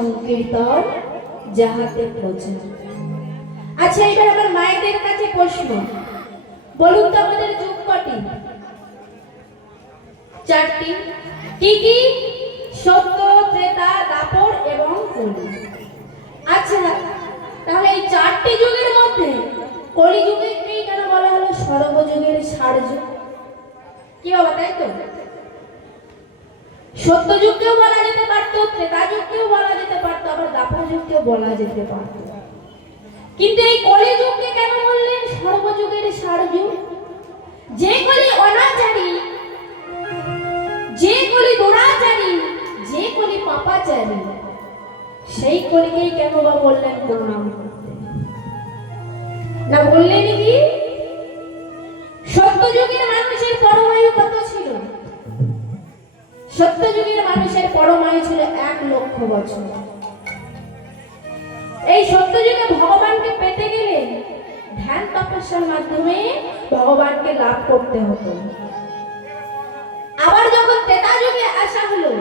সংকীর্তন যাহাতে প্রচার। আচ্ছা, এবার আমার মায়েদের কাছে প্রশ্ন, বলুন তো আমাদের যুগ কটি? চারটি। কি কি? সত্য, ত্রেতা, দাপর এবং কলি। আচ্ছা, তাহলে এই চারটি যুগের মধ্যে কলিযুগকে কেন বলা হলো সর্বযুগের সার যুগ? কি বাবা, তাই তো? সত্য যুগকেও বলা যেতে পারতো, ত্রেতা যুগকেও বলা যেতে পারতো, আবার দাপর যুগকেও বলা যেতে পারতো, কিন্তু এই কলিযুগকে কেন বললেন সর্বযুগের সার যুগ? যে কলি অনাচারী, যে কলি দুরাচারী, যে কলি পাপাচারী, সেই কলিকেই কেন বা বললেন প্রণাম করতে? না বললেন কি সত্যযুগের মানুষের পরমায়ু কত ছিল? সত্যযুগের মানুষের পরমায়ু ছিল 1,00,000 বছর। এই সত্যযুগে ভগবানকে পেতে গেলে ধ্যান তপস্যার মাধ্যমে ভগবানকে লাভ করতে হতো। আবার যখন ত্রেতা যুগে আসা হলো,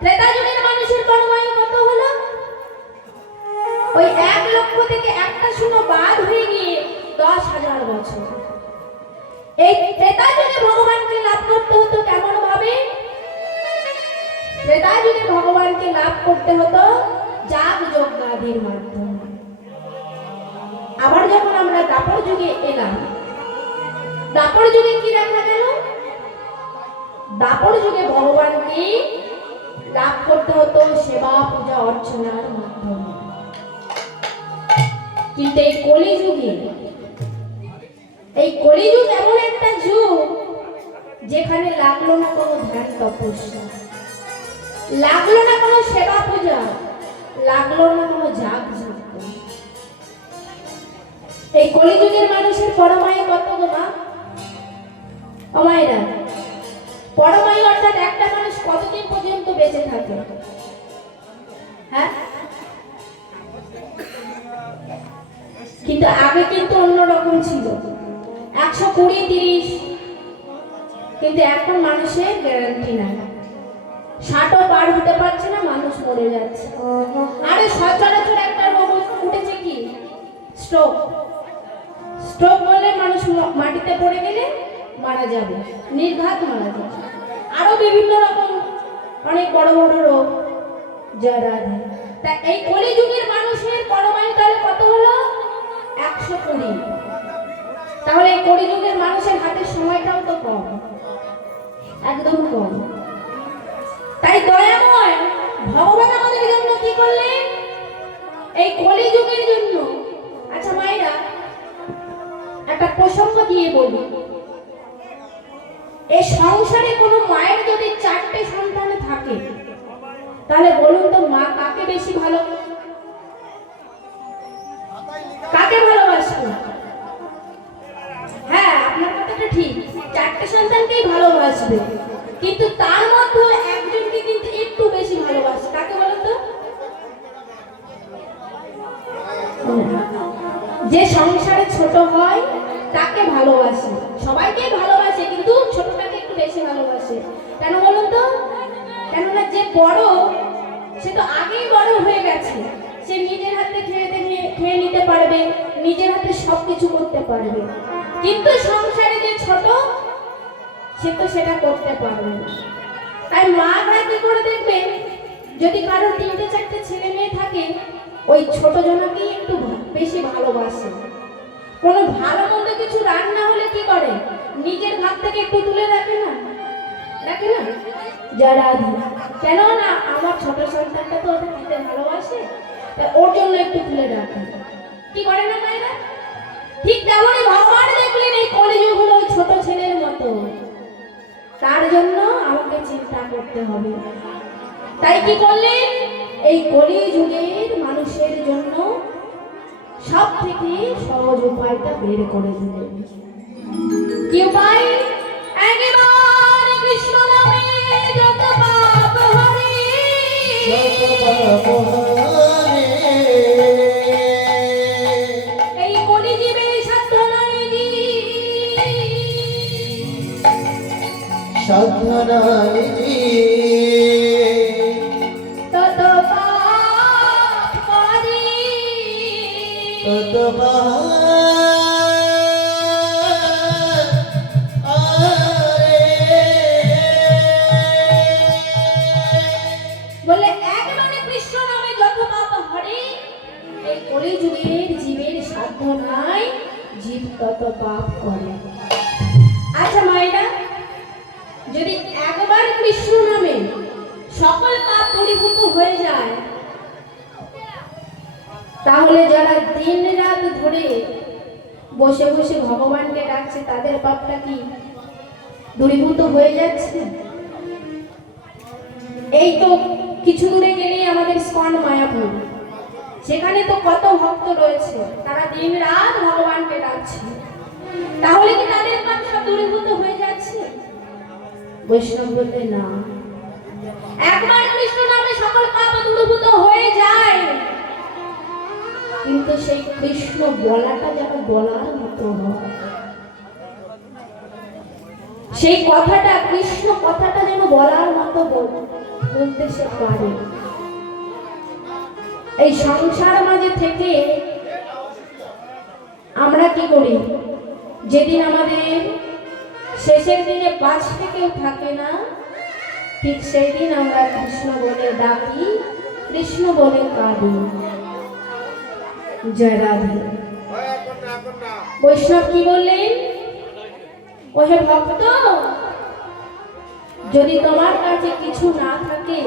ত্রেতা যুগের মানুষের পরমায়ু কত হলো? ওই 1,00,000 থেকে একটা শূন্য বাদ হয়ে গিয়ে 10,000 বছর। এই ত্রেতা যুগে ভগবানকে লাভ করতে হতো কেমন ভাবে? ত্রেতা যুগে ভগবানকে লাভ করতে হতো যাগ যজ্ঞাদির মাধ্যমে। আবার যখন আমরা দাপর যুগে এলাম, দাপর যুগে কি দেখা গেল? দাপর যুগে ভগবানকে লাভ করতে হতো সেবা পূজা অর্চনার মাধ্যমে। কিন্তু এই কলিযুগে, এই কলিযুগ এমন একটা যুগ যেখানে লাগলো না কোনো ধ্যান তপস্যা, লাগলো না কোনো সেবা পূজা, লাগলো না কোনো যাগ যজ্ঞ। এই কলিযুগের মানুষের পরমায়ু কত গো মা? ও মায়েরা, পরমায়ু অর্থাৎ একটা মানুষ কতদিন পর্যন্ত বেঁচে থাকে? হ্যাঁ, কিন্তু আগে কিন্তু অন্যরকম ছিল, 120, 30, কিন্তু এখন মানুষের গ্যারান্টি নাই। 60ও পার হতে পারছে না, মানুষ মরে যাচ্ছে। আরে সচরাচর একটা রোগ উঠেছে, কি? স্ট্রোক। স্ট্রোক বলে মানুষ মাটিতে পড়ে গেলে মারা যাবে, নির্ঘাত মারা যাবে। আরো বিভিন্ন রকম অনেক বড় বড় রোগ যারা দেয়। তা এই কলিযুগের মানুষের পরমায়ু তাহলে কত হলো? 120। তাহলে এই কলিযুগের মানুষের হাতের সময়টাও তো কম, একদম কম। তাই দয়াময় ভগবান আমাদের জন্য কি করলেন? এই কলিযুগের জন্য। আচ্ছা মায়েরা, একটা প্রসঙ্গ দিয়ে বলি, এই সংসারে কোনো মায়ের যদি 4টে সন্তান থাকে, তাহলে বলুন তো মা কাকে বেশি ভালো, কাকে ভালোবাসবে? হ্যাঁ, আপনার কথাটা ঠিক, 4টে সন্তানকেই ভালোবাসবে, কিন্তু তার মধ্যে একজনকে কিন্তু একটু বেশি ভালোবাসে। কাকে বলুন তো? যে সংসারে ছোট হয় তাকে ভালোবাসে, সবাইকে ভালোবাসে, কিন্তু ছোটটাকে একটু বেশি ভালোবাসে। কেন বলুন তো? কেননা যে বড়, সে তো আগেই বড় হয়ে গেছে, সে নিজের হাতে খেয়ে নিতে পারবে, নিজের হাতে সবকিছু করতে পারবে, কিন্তু সংসারে যে ছোট, সে তো সেটা করতে পারবে না। তাই মারা কি করে দেখবেন, যদি কারো 3টে 4টে ছেলে মেয়ে থাকে, ওই ছোট জনাকেই একটু বেশি ভালোবাসে। কোনো ভালো মন্দ কিছু রান্না হলে কি করে, নিজের ভাগ থেকে একটু তুলে রাখে না, রাখে না? যারা কেন না, আমার ছোট সন্তানটা তো ওটা খেতে ভালোবাসে, তাই ওর জন্য একটু তুলে রাখে। কি করে না মায়েরা? ঠিক তেমনই ভগবান দেখলেন এই কলিযুগ হলো ওই ছোট ছেলের মতো, তার জন্য আমাকে চিন্তা করতে হবে। তাই কি করলেন? এই কলিযুগের মানুষের জন্য সব থেকে সহজ উপায়টা বের করে দিলেন। কি উপায়? একবার কৃষ্ণ নামে যত পাপ হরে, এই কলিযুগে সাধ্য নাই জি, সাধ্য নাই জি, তত পাপ বলে একবারে কৃষ্ণ নামে যত পাপ হরে, এই কলিযুগের জীবের সাধ্য নাই, জীব তত পাপ করে। আচ্ছা মায়েরা, যদি একবার কৃষ্ণ নামে সকল পাপ দূরীভূত হয়ে যায়, তাহলে যারা দিন রাত ধরে বসে বসে ভগবানকে ডাকছে তাদের পাপটা কি দূরীভূত হয়ে যাচ্ছে? এই তো কিছু দূরে গেলেই আমাদের ইস্কন মায়াপুর, সেখানে তো কত ভক্ত রয়েছে, তারা দিন রাত ভগবানকে ডাকছে, তাহলে কি তাদের পাপ সব দূরীভূত হয়ে যাচ্ছে? বৈষ্ণব বলতে না, একবার কৃষ্ণ নামে সকল পাপ দূরীভূত হয়ে যায়, কিন্তু সেই কৃষ্ণ বলাটা যেন বলার মতো হয়, সেই কথাটা কৃষ্ণ কথাটা যেন বলার মতো বলতে সে পারে। এই সংসার মাঝে থেকে আমরা কি করি, যেদিন আমাদের শেষের দিনে বাঁচতে কেউ থাকে না, ঠিক সেই দিন আমরা কৃষ্ণ বলে ডাকি, কৃষ্ণ বলে কাঁদি। জয় রাধে। বৈষ্ণব কি বললেন? ওহে ভক্ত, যদি তোমার কাছে কিছু না থাকে,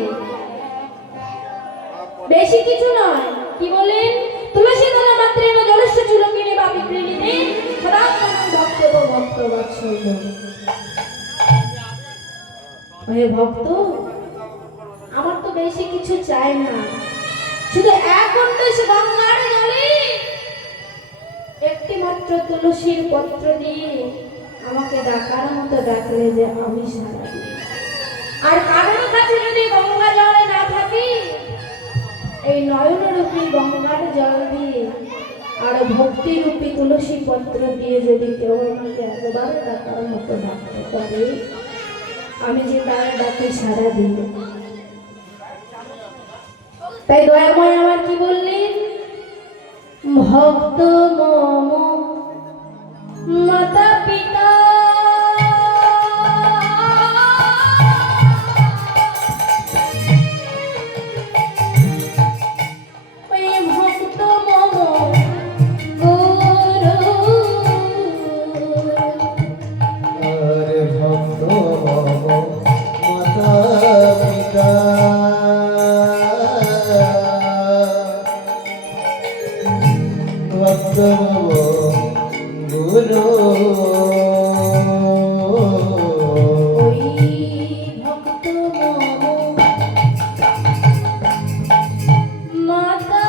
বেশি কিছু নয়, কি বলেন? তুলসী দলা মাত্রেণ জলস্য চুলকিনী বা বিক্রিণীতে সদা ভক্তব ভক্ত বৎসল। ওহে ভক্ত, আমার তো বেশি কিছু চাই না, শুধু এক ঘন্টা গঙ্গার জলে একটি মাত্র তুলসীর পত্র দিয়ে আমাকে ডাকার মতো ডাকলে যে আমি সারা দিই। আর কারোর কাছে যদি গঙ্গা জলে না থাকি, এই নয়নরূপী গঙ্গার জল দিয়ে আর ভক্তিরূপী তুলসী পত্র দিয়ে যদি কেউ আমাকে একবার ডাকার মতো ডাকতে পারে, আমি যে তার ডাকে সারা দিই। তাই দয়াময় আমার কি বললেন? ভক্ত মম মাতা পিতা ভক্ত মম গুরু, ভক্ত মম মাতা পিতা ভক্ত গুরু, ভক্ত মম মাতা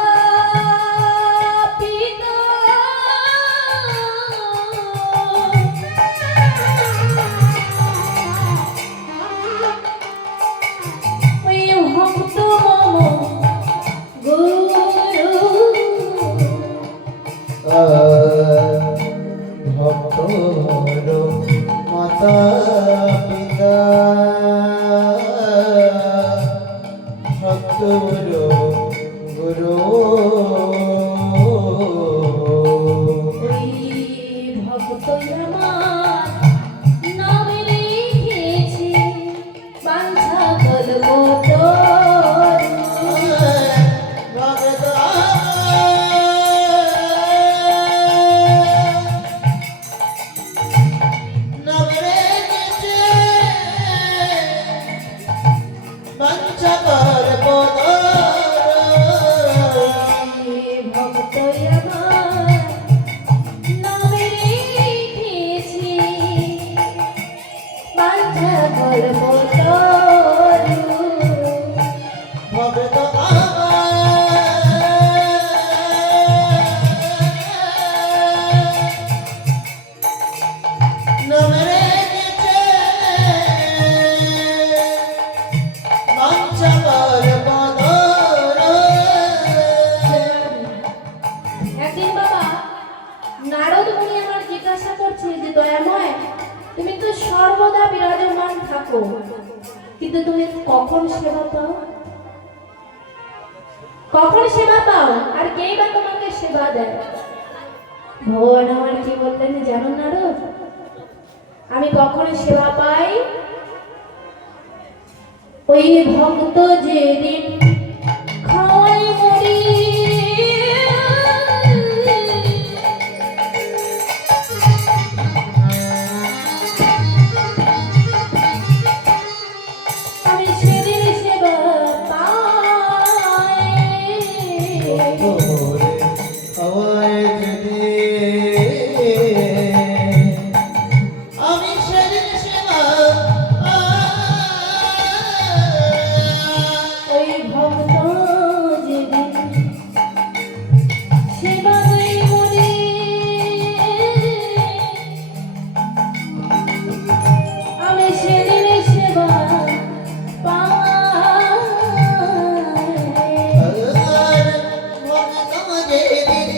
পিতা ভক্ত মম গুরু, ভক্ত মাতা পিতা ভক্ত গুরু, ভক্ত আমার নাম লিখেছি বাঞ্ছা কল্পত তুমি তো সর্বদা বিরাজমান থাকো, কিন্তু তুমি কখন সেবা পাও? কখন সেবা পাও? আর কেই বা তোমাকে সেবা দেয়? ভগবান আমার কি বললেন জানো না রো? আমি কখনো সেবা পাই ওই ভক্ত যেদিন খাওয়াই মরি। আমি সেদিন সেবা পাই। ওরে হাওয়ায় যদি আমি সেদিন সেবা ওই ভক্ত যেদিন সেবা হয়ে মরে, আমি সেদিন সেবা পাই। আর ভক্ত যেদিন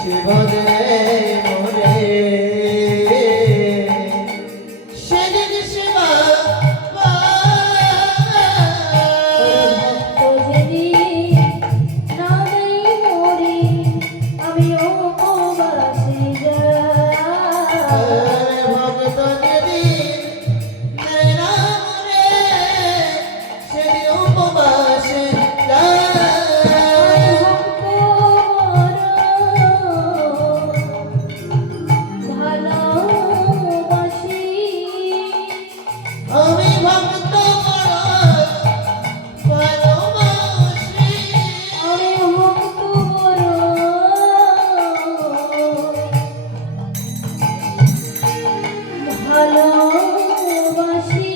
সেবা দেয় মরে সেদিন সেবা পায়। ভক্ত যেদিন না দেয় মরে, আমি উপবাসে যাই। ভক্ত যেদিন নেয় না মরে সেদিন উপবাসে যায়। আমি ভক্ত বড় ভালোবাসি।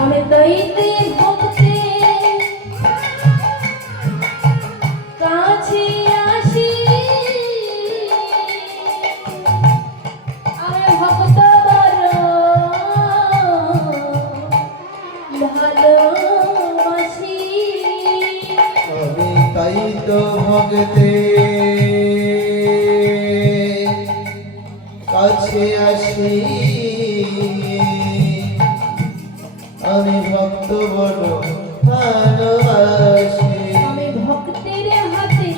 আমি দইতে ভক্তে কাছে আসি, আমি ভক্ত বড় ভালোবাসি। আমি তাই তো ভক্তে কাছে আসি। আমি ভক্ত বড় ভালোবাসি। আমি ভক্তের হাতে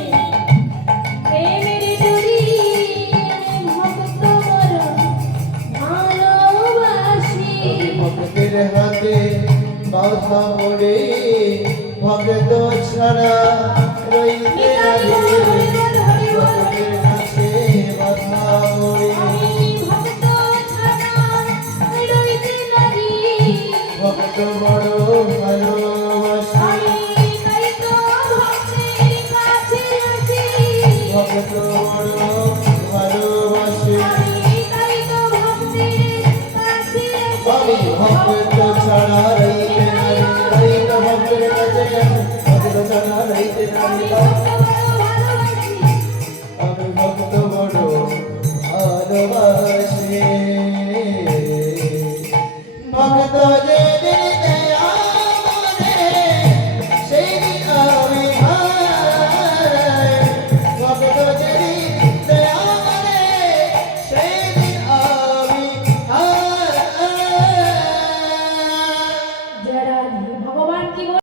প্রেমের ডুরি, আমি ভক্ত বড় ভালোবাসি। ভক্তের হাতে বাধা পড়ে ভক্ত ছাড়া রইতে পারি। ভক্তের কাছে বাধা পড়ে আমি ভক্ত ছাড়া রইতে নারি। ভক্ত বড় ভালোবাসি। আমি তাই তো ভক্তের কাছে আসি। ভক্ত বড় ভালোবাসি। আমি তাই তো ভক্তের কাছে আমি ভক্ত ছাড়া রইতে নারী। তাই তো ভক্তের কাছে ভক্ত ছাড়া রইতে নারী।